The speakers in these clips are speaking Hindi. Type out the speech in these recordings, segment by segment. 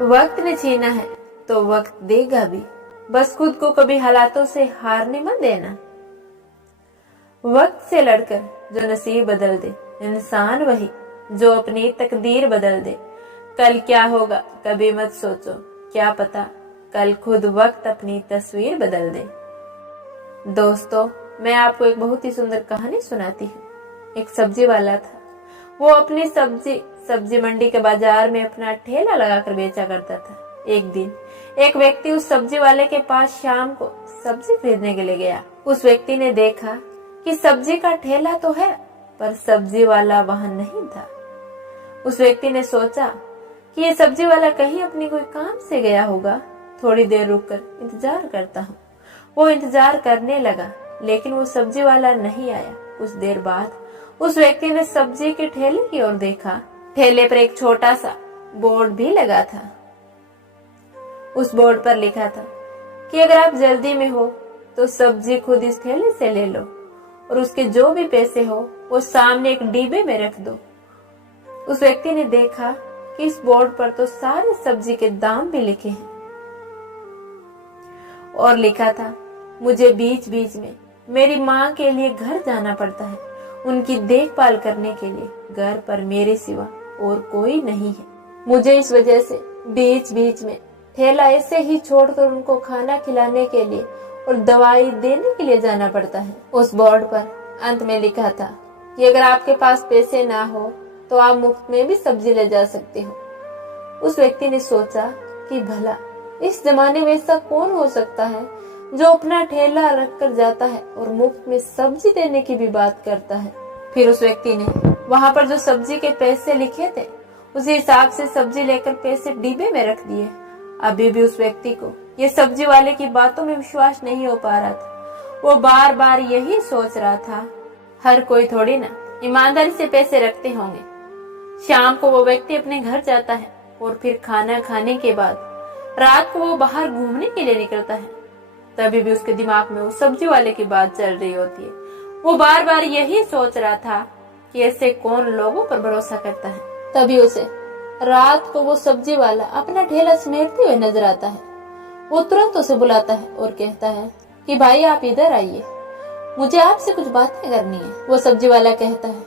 वक्त ने छीना है तो वक्त देगा भी, बस खुद को कभी हालातों से हारने मत देना। वक्त से लड़कर जो नसीब बदल दे, इंसान वही जो अपनी तकदीर बदल दे। कल क्या होगा कभी मत सोचो, क्या पता कल खुद वक्त अपनी तस्वीर बदल दे। दोस्तों, मैं आपको एक बहुत ही सुंदर कहानी सुनाती हूँ। एक सब्जी वाला था। वो अपनी सब्जी मंडी के बाजार में अपना ठेला लगाकर बेचा करता था। एक दिन एक व्यक्ति उस सब्जी वाले के पास शाम को सब्जी खरीदने के लिए गया। उस व्यक्ति ने देखा कि सब्जी का ठेला तो है पर सब्जी वाला वहां नहीं था। उस व्यक्ति ने सोचा कि ये सब्जी वाला कहीं अपनी कोई काम से गया होगा, थोड़ी देर रुककर इंतजार करता हूँ। वो इंतजार करने लगा लेकिन वो सब्जी वाला नहीं आया। कुछ देर बाद उस व्यक्ति ने सब्जी के ठेले की ओर देखा। ठेले पर एक छोटा सा बोर्ड भी लगा था। उस बोर्ड पर लिखा था कि अगर आप जल्दी में हो तो सब्जी खुद इस ठेले से ले लो और उसके जो भी पैसे हो वो सामने एक डिब्बे में रख दो। उस व्यक्ति ने देखा कि इस बोर्ड पर तो सारे सब्जी के दाम भी लिखे हैं और लिखा था, मुझे बीच बीच में मेरी माँ के लिए घर जाना पड़ता है, उनकी देखभाल करने के लिए घर पर मेरे सिवा और कोई नहीं है। मुझे इस वजह से बीच बीच में ठेला ऐसे ही छोड़कर उनको खाना खिलाने के लिए और दवाई देने के लिए जाना पड़ता है। उस बोर्ड पर अंत में लिखा था कि अगर आपके पास पैसे ना हो तो आप मुफ्त में भी सब्जी ले जा सकते हो। उस व्यक्ति ने सोचा कि भला इस जमाने में ऐसा कौन हो सकता है जो अपना ठेला रख कर जाता है और मुफ्त में सब्जी देने की भी बात करता है। फिर उस व्यक्ति ने वहां पर जो सब्जी के पैसे लिखे थे उसी हिसाब से सब्जी लेकर पैसे डिब्बे में रख दिए। अभी भी उस व्यक्ति को ये सब्जी वाले की बातों में विश्वास नहीं हो पा रहा था। वो बार बार यही सोच रहा था, हर कोई थोड़ी ना ईमानदारी से पैसे रखते होंगे। शाम को वो व्यक्ति अपने घर जाता है और फिर खाना खाने के बाद रात को वो बाहर घूमने के लिए निकलता है। तभी भी उसके दिमाग में वो सब्जी वाले की बात चल रही होती है। वो बार बार यही सोच रहा था कि ऐसे कौन लोगों पर भरोसा करता है। तभी उसे रात को वो सब्जी वाला अपना ठेला समेटते हुए नजर आता है। वो तुरंत उसे बुलाता है और कहता है कि भाई आप इधर आइए, मुझे आपसे कुछ बातें करनी है। वो सब्जी वाला कहता है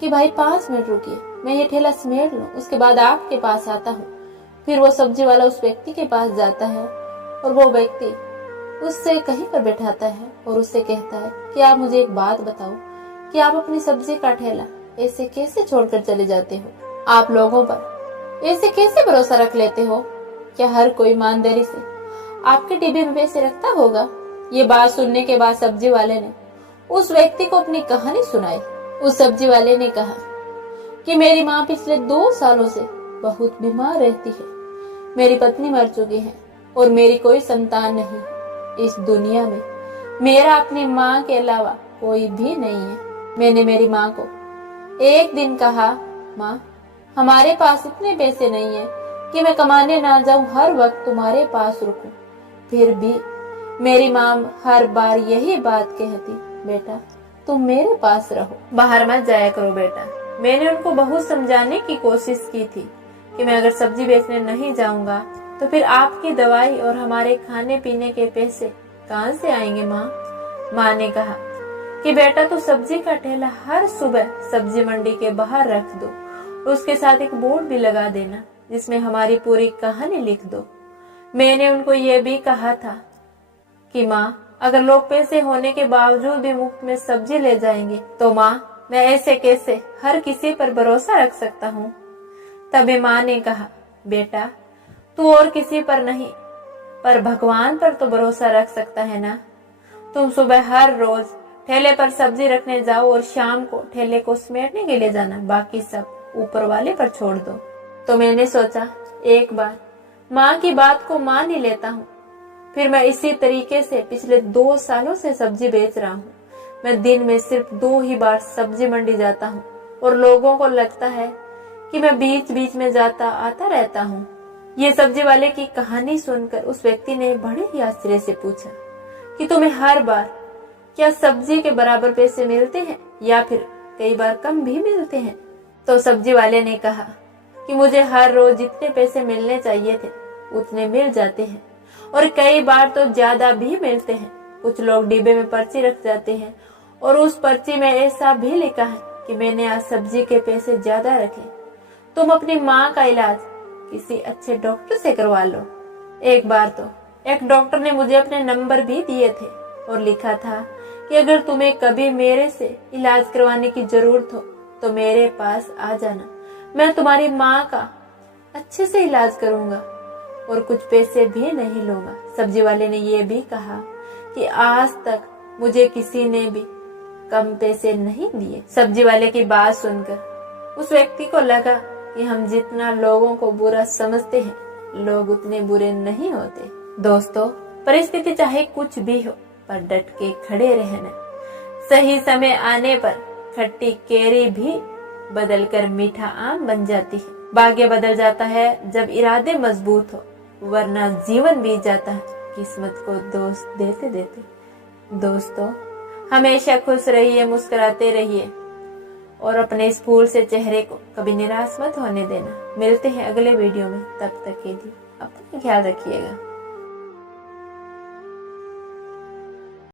कि भाई 5 मिनट रुकिए, मैं ये ठेला समेट लूं, उसके बाद आपके पास आता हूँ। फिर वो सब्जी वाला उस व्यक्ति के पास जाता है और वो व्यक्ति उससे कहीं पर बैठाता है और उससे कहता है कि आप मुझे एक बात बताओ कि आप अपनी सब्जी का ठेला ऐसे कैसे छोड़कर चले जाते हो? आप लोगों पर ऐसे कैसे भरोसा रख लेते हो? क्या हर कोई ईमानदारी से आपके डिब्बे में पैसे रखता होगा? ये बात सुनने के बाद सब्जी वाले ने उस व्यक्ति को अपनी कहानी सुनाई। उस सब्जी वाले ने कहा कि मेरी माँ पिछले 2 सालों से बहुत बीमार रहती है। मेरी पत्नी मर चुकी है और मेरी कोई संतान नहीं है। इस दुनिया में मेरा अपनी माँ के अलावा कोई भी नहीं है। मैंने मेरी माँ को एक दिन कहा, माँ हमारे पास इतने पैसे नहीं है कि मैं कमाने ना जाऊं, हर वक्त तुम्हारे पास रुकूं। फिर भी मेरी माँ हर बार यही बात कहती, बेटा तुम मेरे पास रहो, बाहर मत जाया करो बेटा। मैंने उनको बहुत समझाने की कोशिश की थी कि मैं अगर सब्जी बेचने नहीं जाऊंगा तो फिर आपकी दवाई और हमारे खाने पीने के पैसे कहाँ से आएंगे माँ? माँ ने कहा कि बेटा तो सब्जी का ठेला हर सुबह सब्जी मंडी के बाहर रख दो, उसके साथ एक बोर्ड भी लगा देना जिसमें हमारी पूरी कहानी लिख दो। मैंने उनको ये भी कहा था कि माँ अगर लोग पैसे होने के बावजूद भी मुफ्त में सब्जी ले जाएंगे तो माँ मैं ऐसे कैसे हर किसी पर भरोसा रख सकता हूँ? तभी माँ ने कहा, बेटा तू और किसी पर नहीं पर भगवान पर तो भरोसा रख सकता है ना। तुम सुबह हर रोज ठेले पर सब्जी रखने जाओ और शाम को ठेले को समेटने के लिए जाना, बाकी सब ऊपर वाले पर छोड़ दो। तो मैंने सोचा एक बार माँ की बात को मान ही लेता हूँ। फिर मैं इसी तरीके से पिछले 2 सालों से सब्जी बेच रहा हूँ। मैं दिन में सिर्फ 2 ही बार सब्जी मंडी जाता हूँ और लोगों को लगता है कि मैं बीच बीच में जाता आता रहता हूँ। ये सब्जी वाले की कहानी सुनकर उस व्यक्ति ने बड़े ही आश्चर्य से पूछा कि तुम्हें हर बार क्या सब्जी के बराबर पैसे मिलते हैं या फिर कई बार कम भी मिलते हैं? तो सब्जी वाले ने कहा कि मुझे हर रोज जितने पैसे मिलने चाहिए थे उतने मिल जाते हैं और कई बार तो ज्यादा भी मिलते हैं। कुछ लोग डिब्बे में पर्ची रख जाते हैं और उस पर्ची में ऐसा भी लिखा है कि मैंने आज सब्जी के पैसे ज्यादा रखे, तुम अपनी माँ का इलाज किसी अच्छे डॉक्टर से करवा लो। एक बार तो एक डॉक्टर ने मुझे अपने नंबर भी दिए थे और लिखा था कि अगर तुम्हें कभी मेरे से इलाज करवाने की जरूरत हो तो मेरे पास आ जाना, मैं तुम्हारी माँ का अच्छे से इलाज करूंगा और कुछ पैसे भी नहीं लूंगा। सब्जी वाले ने ये भी कहा कि आज तक मुझे किसी ने भी कम पैसे नहीं दिए। सब्जी वाले की बात सुनकर उस व्यक्ति को लगा कि हम जितना लोगों को बुरा समझते हैं लोग उतने बुरे नहीं होते। दोस्तों, परिस्थिति चाहे कुछ भी हो पर डट के खड़े रहना। सही समय आने पर खट्टी केरी भी बदलकर मीठा आम बन जाती है। भाग्य बदल जाता है जब इरादे मजबूत हो, वरना जीवन बीत जाता है किस्मत को दोष देते देते। दोस्तों, हमेशा खुश रहिए, मुस्कुराते रहिए और अपने इस फूल से चेहरे को कभी निराश मत होने देना। मिलते हैं अगले वीडियो में, तब तक के लिए अपना ख्याल रखिएगा।